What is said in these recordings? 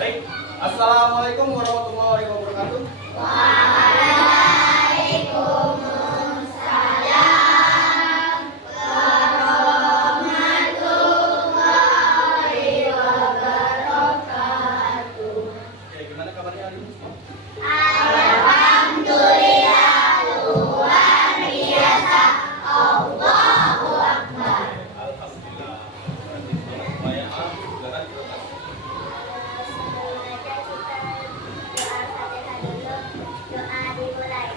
Baik. Assalamualaikum warahmatullahi wabarakatuh. Waalaikumsalam warahmatullahi wabarakatuh. Oke, gimana kabarnya hari ini? Alhamdulillah luar biasa. Allahu Akbar. Alhamdulillah. Berarti semuanya silakan kita tes. Doa dimulai.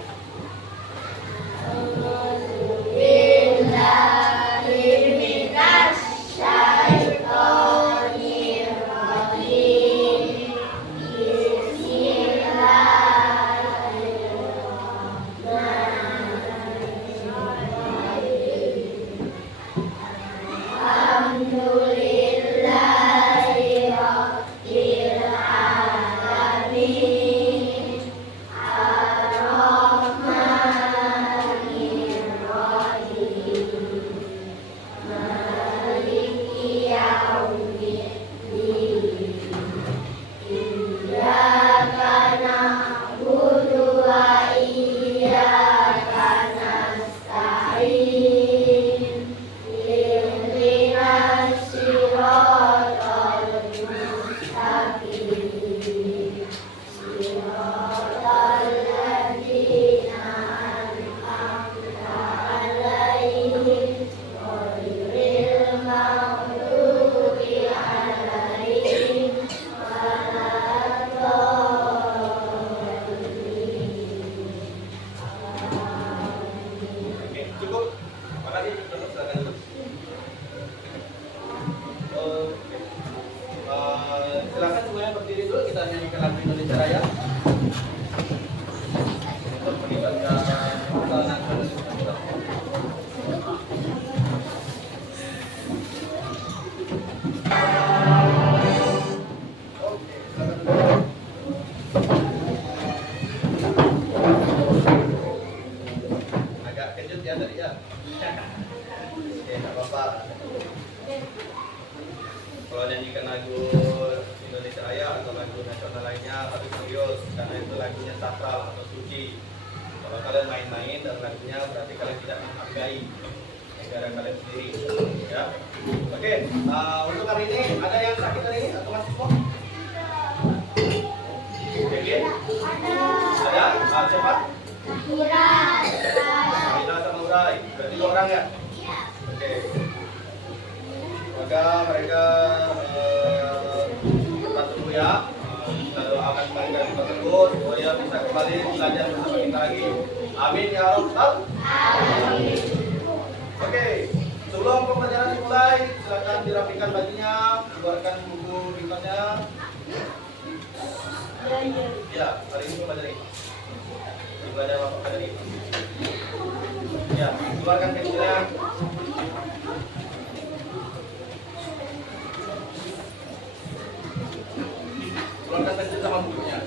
Oke, cukup. Makasih. Terus silakan duduk. Oke. Silakan semuanya berdiri dulu, kita nyanyikan lagu Indonesia Raya. Untuk melibatkan perjalanan Indonesia kita. Oke, silakan duduk. Agak kejut ya tadi ya. Oke, nggak apa-apa. Kalau nyanyikan lagu Indonesia Raya atau lagu nasional lainnya harus serius karena itu lagunya sakral atau suci. Kalau kalian main-main dan lagunya berarti kalian tidak menghargai negara kalian sendiri. Ya. Oke, untuk hari ini ada yang sakit hari ini atau masih kok? Oke, ada? Siapa? Kamila sama Urai, berarti 2 orang ya? Oke. Maka mereka cepat sembuh ya. Kita doakan mereka cepat sembuh supaya bisa kembali belajar bersama kita lagi. Amin ya Rabbal. Amin. Oke. Sebelum pembelajaran dimulai, silakan dirapikan bajunya, keluarkan buku ringkasnya. Ya, hari ini pelajari. Belajar apa tadi? Ya, keluarkan pensilnya. Keluarkan pensil sama bukunya.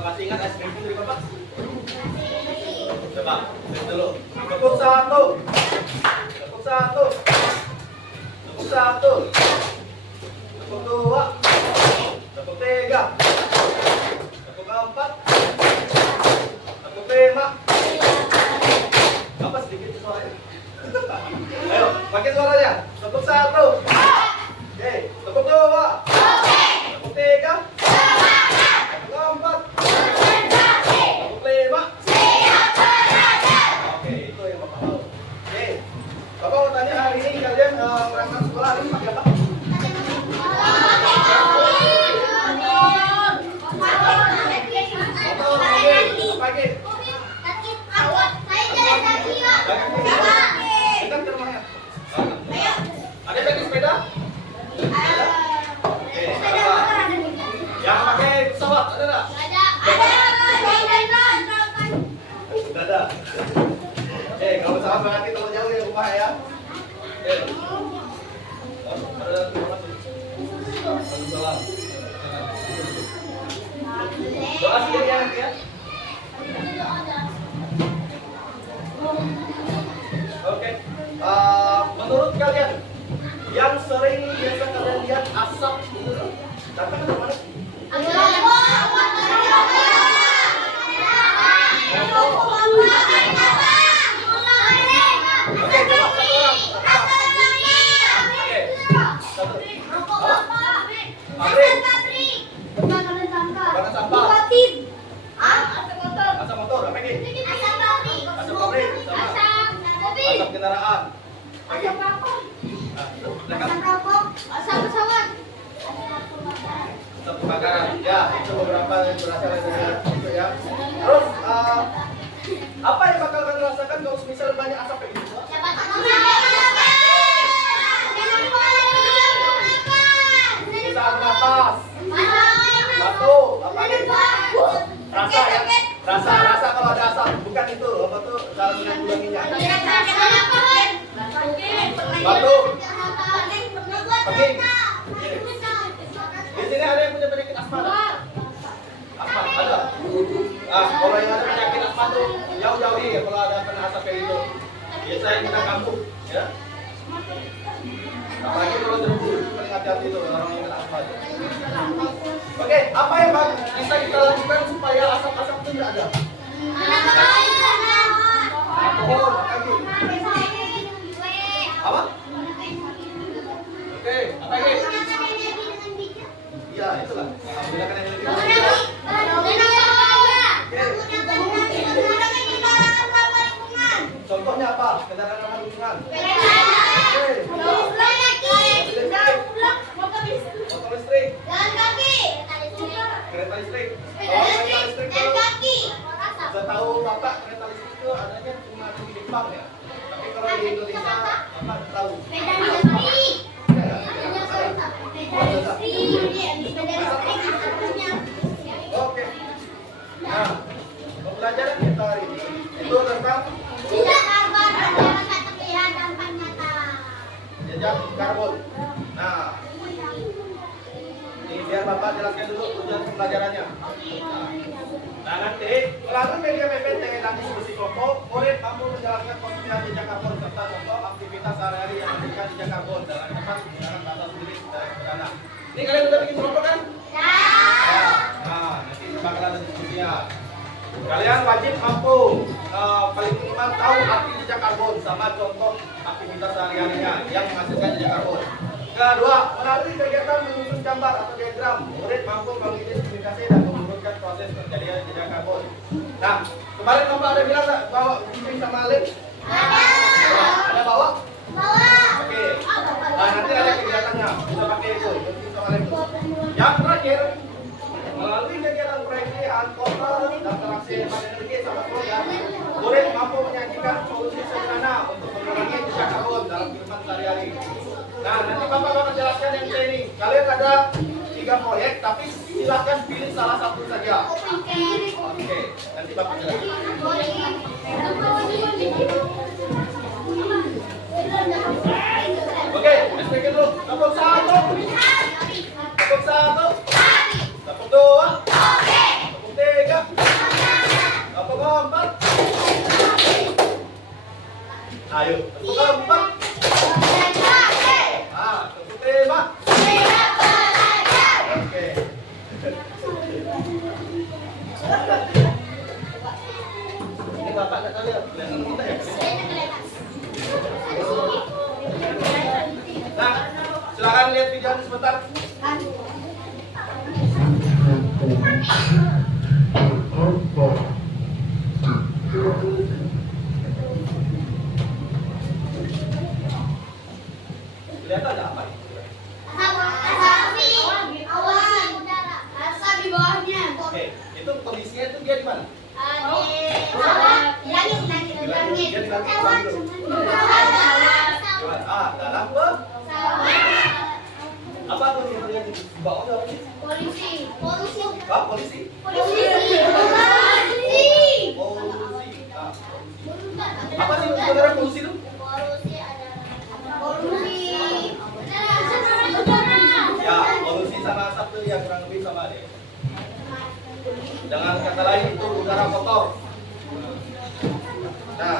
Masih ingat es krim dari Bapak? Coba, lihat dulu. Tepuk 1. Tepuk 1. Tepuk 1. Tepuk 2. Tepuk 3. Tepuk 4. Tepuk 5. Apa sedikit suaranya? Ayo, pakai suaranya. Tepuk 1. Oke, tepuk 2. Tepuk 3. Berangkat sekolah hari ini pakai apa? Motor, mobil, apa lagi? Kalau sama berarti terlalu jauh ya rumah ya. Salam. Doa sendiri ya nanti ya. Oke. Menurut kalian yang sering biasa kalian lihat asap itu datang dari mana? Oke, coba satu orang. Oke. Satu. Pabrik. Bukan sampah. Asap motor, apa ini? Asap pabrik, sama. Asap kendaraan. Lagi. Asap kebakaran. Ya, itu beberapa yang berasal dari itu ya. Terus apa yang bakal kalian rasakan kalau misal banyak asap kayak gitu? Bisa bernapas. Batuk, apa ini? Rasa ya. Rasa kalau ada asap, bukan itu. Apa tuh cara menanggulanginya? Batuk. Peking. Di sini ada yang punya penyakit asma? Asma ada. Kalau yang ada penyakit asma tuh jauh-jauhi ya kalau ada kena asap kayak gitu. Biasanya kita kampung, ya. Apalagi kalau debu, paling hati-hati tuh orang yang kena asma. Oke, apa yang bisa kita lakukan supaya asap-asap itu tidak ada? Pohon, lagi. Apa? Oke, apa lagi? Iya, itulah. Alhamdulillah kan yang contohnya apa? Kendaraan ramah lingkungan. Motor listrik. Kereta listrik. Kalau kereta listrik itu, setahu Bapak kereta listrik itu adanya cuma di Jepang ya. Tapi kalau di Indonesia Bapak tahu. Oke. Nah, pembelajaran kita hari ini itu tentang jejak karbon. Nah, ini biar Bapak jelaskan dulu tujuan pembelajarannya. Nah, nanti melalui media PPT dan diskusi kelompok, murid mampu menjelaskan pengertian jejak karbon serta contoh aktivitas sehari-hari yang memberikan jejak karbon dalam tempat menggunakan bahasa tulis dan sederhana. Ini kalian udah bikin kelompok kan? Ya. Nah, nanti bakal ada diskusinya. Kalian wajib mampu paling minimal tahu arti jejak karbon sama contoh aktivitas sehari-harinya yang menghasilkan jejak karbon. Kedua, melalui kegiatan menyusun gambar atau diagram, murid mampu mengidentifikasi dan menurunkan proses terjadinya jejak karbon. Nah, kemarin Bapak ada bilang nggak bawa gunting sama lem? Ada bawa? Oke. Nah, nanti ada kegiatannya. Bisa pakai itu, gunting sama lem. Yang terakhir, melalui kegiatan proyeksi kota dan interaksi energi sama keluarga, murid mampu menyajikan solusi sederhana untuk mengurangi jejak karbon dalam kehidupan sehari-hari. Nah, nanti Bapak akan jelaskan yang ini. Kalian ada 3 proyek, tapi silahkan pilih salah satu saja. Oke, nanti Bapak jelaskan. Oke, SPK dulu. Tepuk 1. Tepuk 1. Tepuk 2. Tepuk 3. Tepuk 4. Ayo, tepuk 4. Tepuk 5. Oke. Ini Bapak nggak tahu ya, kelihatan kita ya? Nah, silakan lihat video sebentar. Lihat ada apa ini? Asap di bawahnya. Oke, itu kondisinya itu dia di mana? Dia di langit. Dalam ke? Apa tuh yang di bawahnya apa sih? Polisi. Polisi. Polisi. Polisi. Polusi. Nah, Nah, apa sih saudara polusi itu? Polusi adalah polusi. Ya, polusi sama asap itu ya kurang lebih sama deh. Dengan kata lain itu udara kotor. Nah,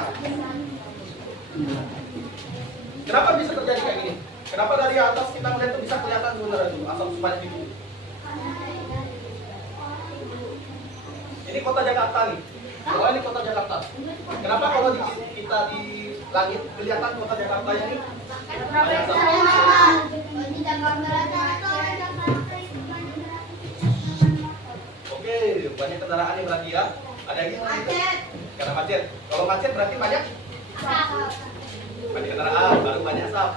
kenapa bisa terjadi kayak gini? Kenapa dari atas kita melihat itu bisa kelihatan udara itu asap sebanyak itu? Ini kota Jakarta nih. Kalau ini kota Jakarta. Kenapa kalau kita di langit kelihatan kota Jakarta ini banyak asap? Oke, banyak kendaraan yang berarti ya. Ada yang macet. Karena macet. Kalau macet berarti banyak kendaraan, baru banyak asap.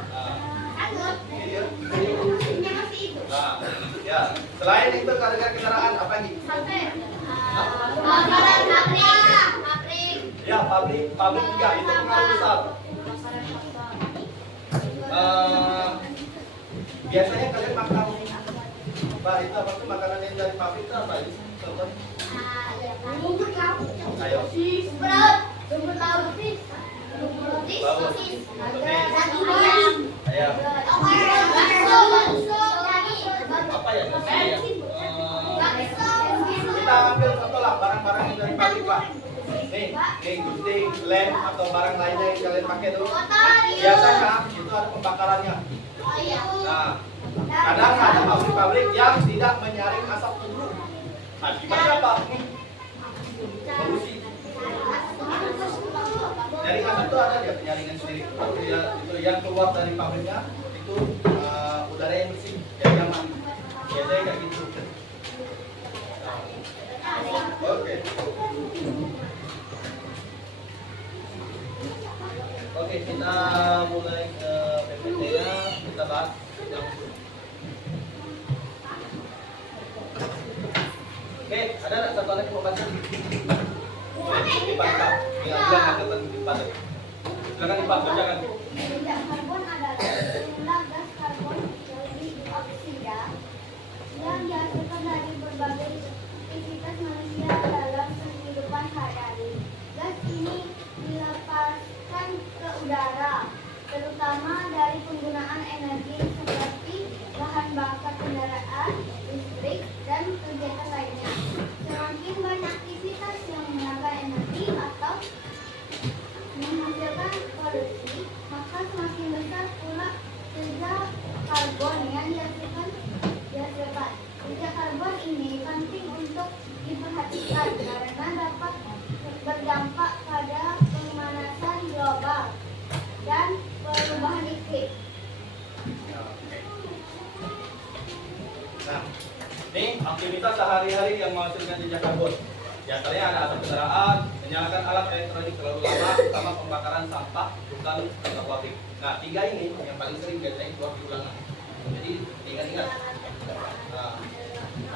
Iya. Nah, ya. Selain itu gara-gara kendaraan apa lagi? Ya, pabrik juga itu pengaruh besar. Biasanya kalian makan itu apa tuh makanan yang dari pabrik itu apa? Contoh. Ayo. Ayam. Apa ya? Kita ambil contoh lah barang-barang yang dari pabrik lah. Nih gunting, lem atau barang lainnya yang kalian pakai dulu. Biasanya itu ada pembakarannya. Nah, kadang ada pabrik-pabrik yang tidak menyaring asap dulu. Nah, gimana apa? Polusi. Nyaring asap itu ada dia penyaringan sendiri. Itu yang keluar dari pabriknya itu udara yang bersih, yang nyaman. Biasanya kayak gitu. Oke. Oke, kita mulai ke PPT-nya, kita bahas yang Oke, ada nggak satu lagi mau baca? Dibaca, bilang akan dibaca. Silakan dibaca, jangan. Jejak karbon adalah jumlah gas karbon dioksida yang dihasilkan dari berbagai aktivitas manusia dalam kehidupan sehari-hari. Gas ini dilepaskan ke udara, terutama dari penggunaan energi seperti bahan bakar kendaraan, listrik, dan kegiatan lainnya. Semakin banyak aktivitas yang menggunakan energi atau menghasilkan polusi, maka semakin besar pula jejak karbon yang dihasilkan. Jejak karbon ini penting untuk diperhatikan karena dapat berdampak pada pemanasan global dan perubahan iklim. Nah, ini aktivitas sehari-hari yang menghasilkan jejak karbon. Biasanya ada asap kendaraan, menyalakan alat elektronik terlalu lama, utama pembakaran sampah, bukan atau pabrik. Nah, tiga ini yang paling sering biasanya keluar di ulangan. Jadi ingat-ingat. Nah,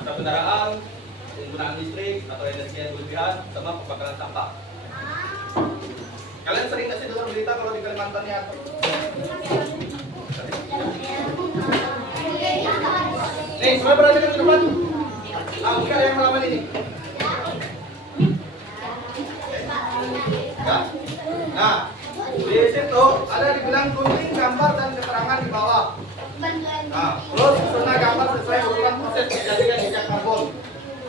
asap kendaraan, penggunaan listrik atau energi yang berlebihan, sama pembakaran sampah. Kalian sering nggak sih dengar berita kalau di Kalimantan ya? Nih, semua perhatikan ke depan. Mungkin ada yang melawan ini. Ya. Nah, di situ ada dibilang gunting, gambar, dan keterangan di bawah. Nah, terus susunan gambar sesuai urutan proses terjadinya jejak karbon.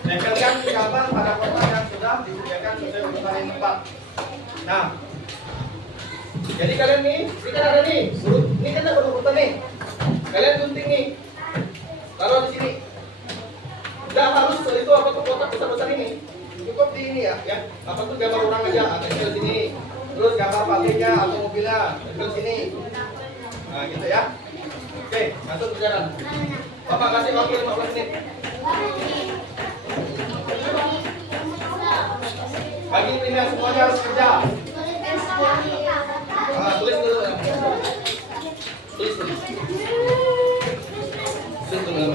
Tempelkan gambar pada kotak yang sudah disediakan sesuai urutan yang tepat. Nah, jadi kalian nih, ini kan ada nih, ini kan ada urutan nih. Kalian gunting nih, taruh di sini. Nggak harus itu apa tuh kotak besar-besar ini. Cukup di ini ya. Apa tuh gambar orang aja, tempel sini. Terus gambar pabriknya atau mobilnya, tempel sini. Nah, gitu ya. Oke, masuk berjalan. Bapak kasih waktu 15 menit. Pagi ini semuanya harus kerja. Tulis dulu. Tulis dulu. Tulis dulu.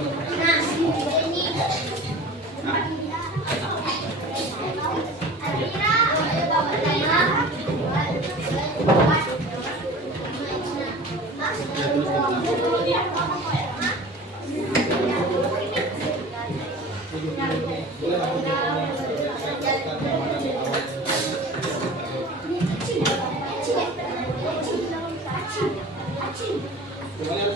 Oke,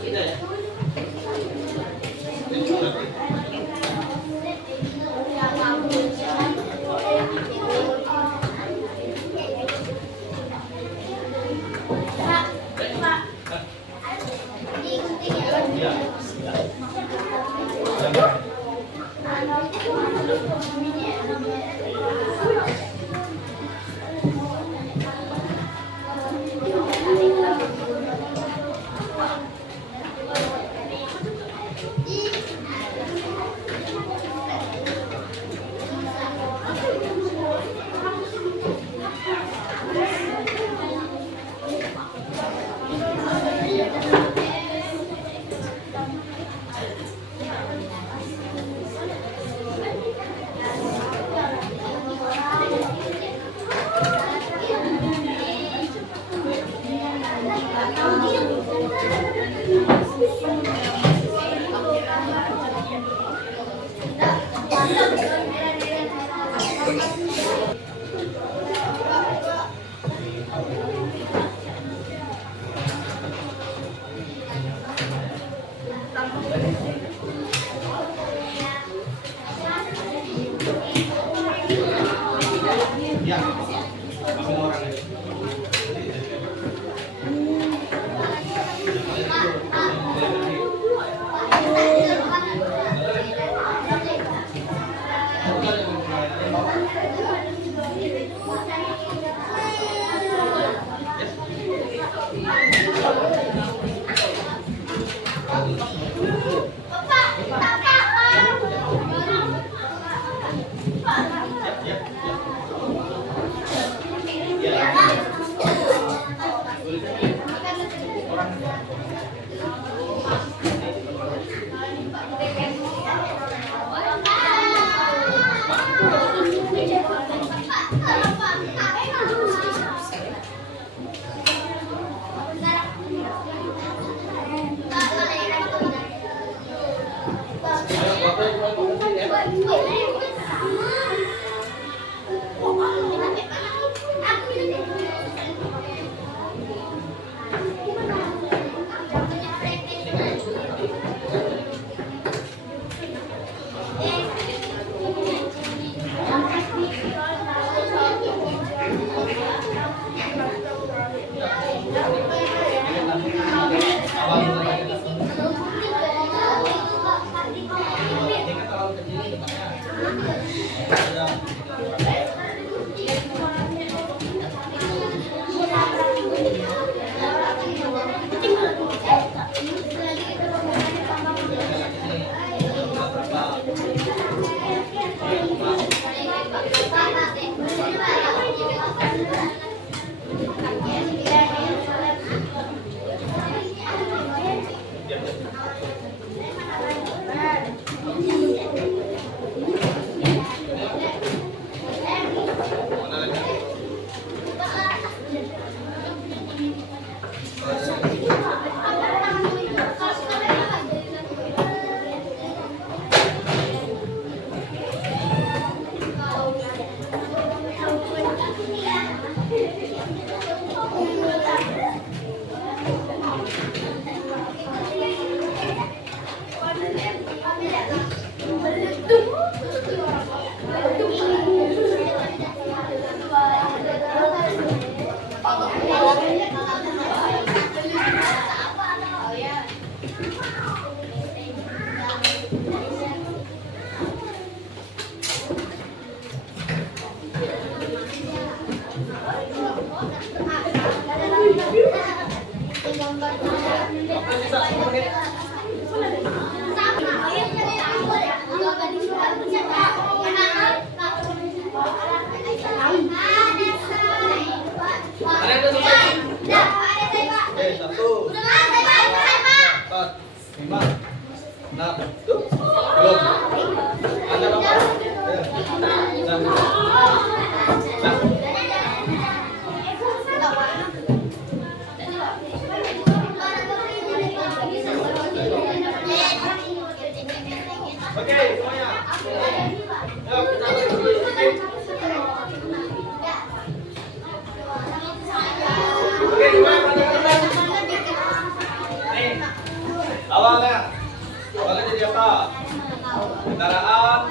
Kendaraan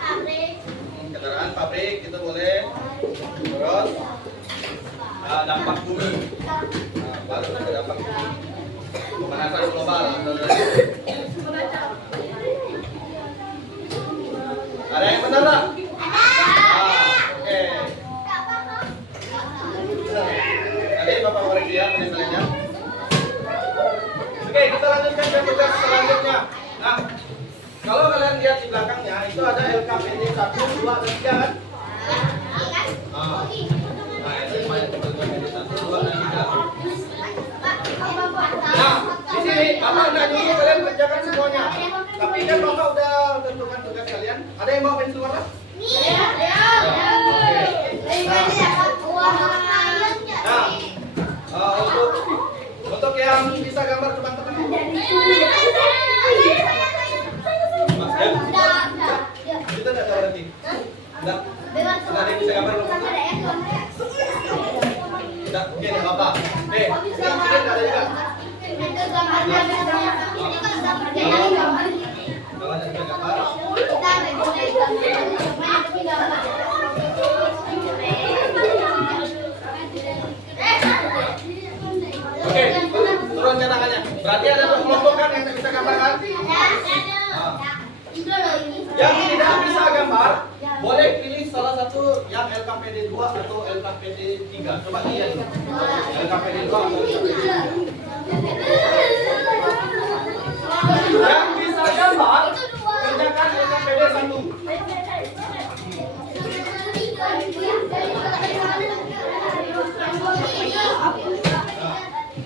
pabrik. Kendaraan pabrik itu boleh. Terus dampak bumi. Baru ada dampak bumi. Pemanasan global. Ada yang benar tak? Oke. Tadi Bapak koreksi ya penjelasannya. Oke, kita lanjutkan ke tugas selanjutnya. Nah, kalau kalian lihat di belakangnya itu ada LKPD 1, 2, dan 3 kan? Nah, itu LKPD 1, 2, dan 3. Nah, di sini Bapak udah nyuruh kalian kerjakan semuanya. Tapi kan Bapak udah tentukan tugas kalian. Ada yang mau pensil warna? Untuk yang bisa gambar teman-teman. Mas, ya? Kita enggak tahu nanti. Enggak. Enggak ada yang bisa gambar belum? Enggak, oke enggak apa-apa. Sini ada juga. Kalau ada yang gambar. Oke, turunkan tangannya. Berarti ada dua kelompok kan yang bisa gambarkan? Yang tidak bisa gambar, boleh pilih salah satu yang LKPD 2 atau LKPD 3. Coba lihat. LKPD 2 atau LKPD 3. Yang bisa gambar, kerjakan LKPD 1.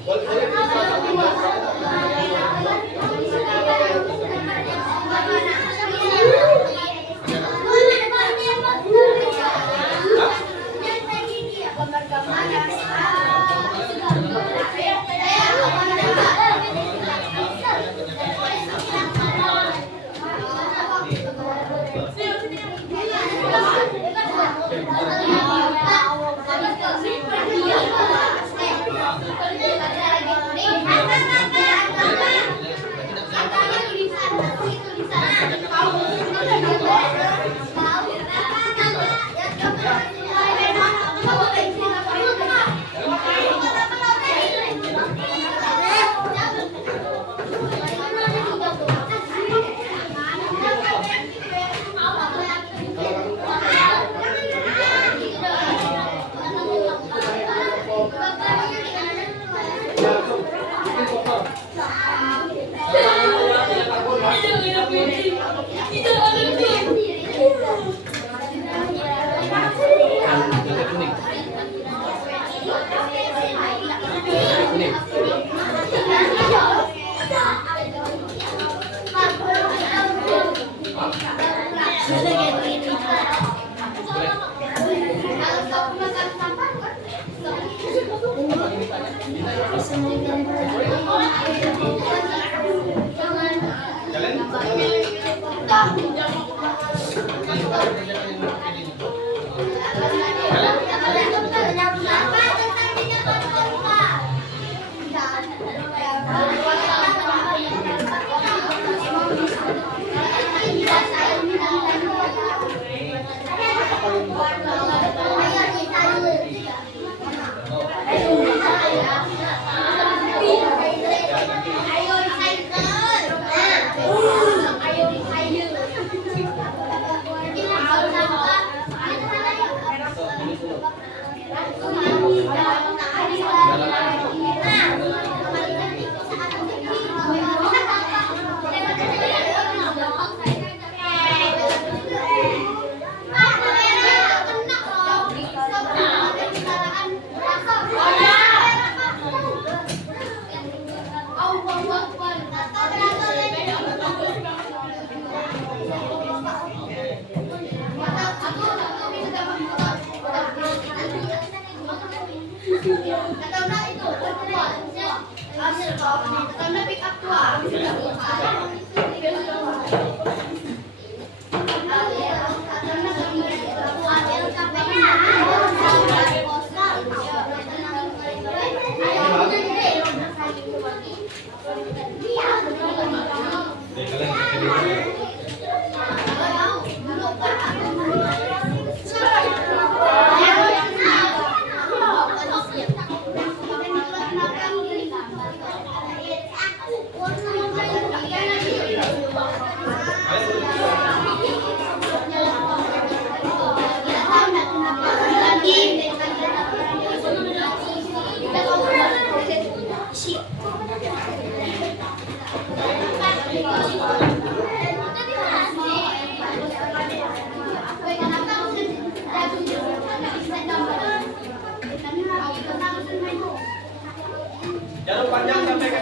Boleh pilih salah satu.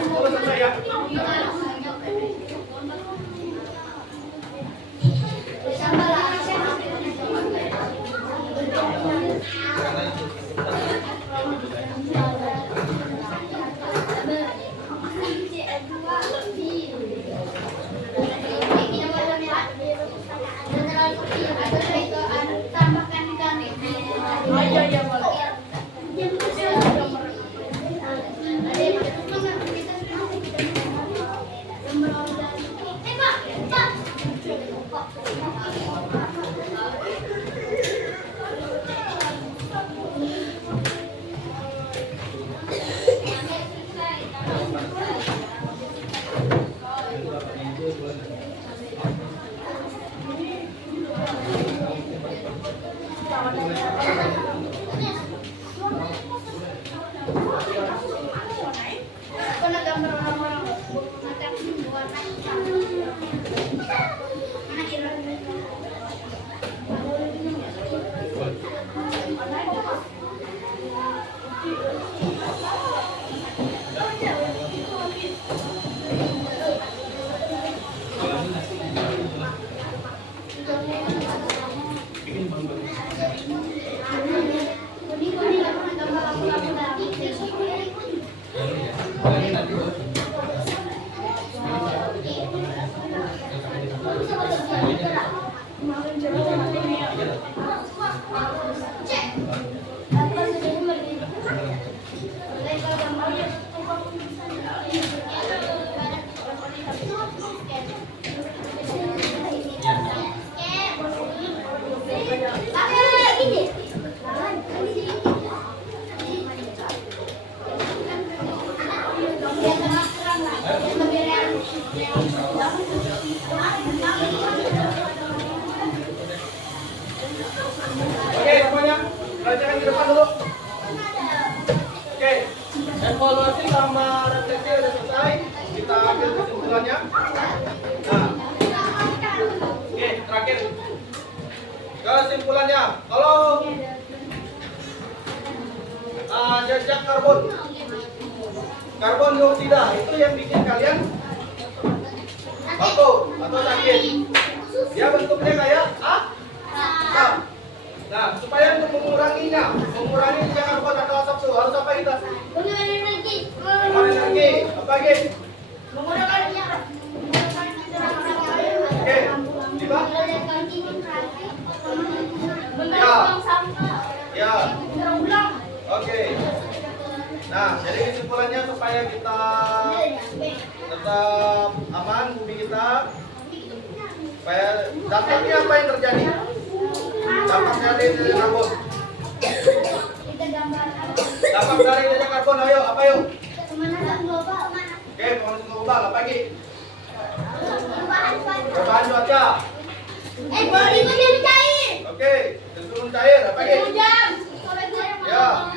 10 selesai ya. Oke, semuanya pelajaran di depan dulu. Oke, evaluasi sama refleksi udah selesai. Kita ambil kesimpulannya. Nah, oke, terakhir kesimpulannya. Kalau jejak karbon dioksida itu yang bikin kalian batuk atau sakit. Dia bentuknya kayak asap. Nah, supaya untuk mengurangi jejak karbon atau asap itu harus apa kita? Energi. Apa lagi? Oke, coba. Ya. Oke. Nah, jadi kesimpulannya supaya kita tetap aman bumi kita, supaya dampaknya apa yang terjadi? Dampak dari jejak karbon. Dampak dari jejak karbon, ayo apa yuk? Pemanasan global. Oke, pemanasan global apa lagi? Perubahan cuaca. Bodi menjadi cair. Oke, turun cair apa lagi? Hujan. Ya.